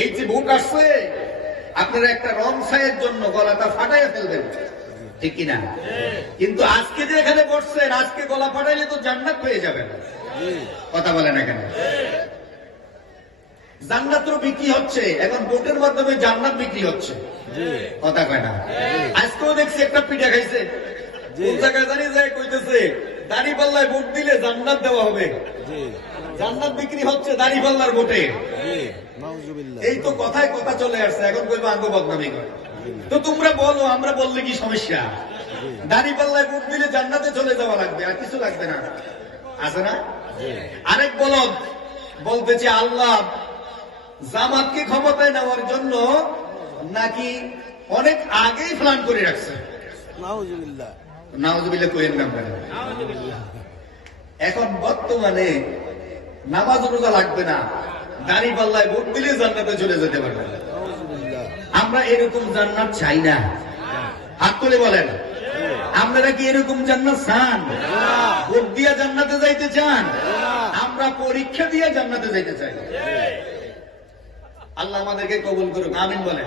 এই যে ভোট আসছে, আপনারা একটা রং ছায়ের জন্য গলাটা ফাটাইয়া ফেলবেন, ঠিক কিনা? কিন্তু আজকে যে এখানে বসছেন, আজকে গলা ফাটাইলে তো জান্নাত পেয়ে যাবেন। কথা বলেন না কেন? জান্নাত তো বিক্রি হচ্ছে, এখন ভোটের মাধ্যমে জান্নাত বিক্রি হচ্ছে। কথা কয় না? আজকেও দেখছি একটা পিঠা খাইছে, কোন জায়গায় জানি যায় কইতেছে দাঁড়িপাল্লায় ভোট দিলে জান্নাত দেওয়া হবে। জান্নাত বিক্রি হচ্ছে দাঁড়িপাল্লার ভোটে। এই তো কথায় কথা চলে আসছে, এখন কইবো আঙ্গ বদনামি করে। তো তোমরা বলো, আমরা বললে কি সমস্যা? দাঁড়িপাল্লায় ভোট দিলে জান্নাতে চলে যাওয়া লাগবে, আর কিছু লাগবে না, আছে না? আরেক বলদ বলতেছে আল্লাহ জামাতকে ক্ষমতায় নেওয়ার জন্য নাকি অনেক আগেই প্ল্যান করে রাখছে। নাউজুবিল্লাহ কইেন না আপনারা। এখন বর্তমানে নামাজ রোজা লাগবে না, দাঁড়িপাল্লায় ভোট দিলে জান্নাতে চলে যেতে পারবে। আমরা এরকম জান্নাত চাই না। হাত তুলে বলেন, আপনারা কি এরকম জান্নাত চান? ভোট দিয়া জান্নাতে যাইতে চান? আমরা পরীক্ষা দিয়ে জান্নাতে যাইতে চাই। আল্লাহ আমাদেরকে কবুল করুক, আমিন বলেন।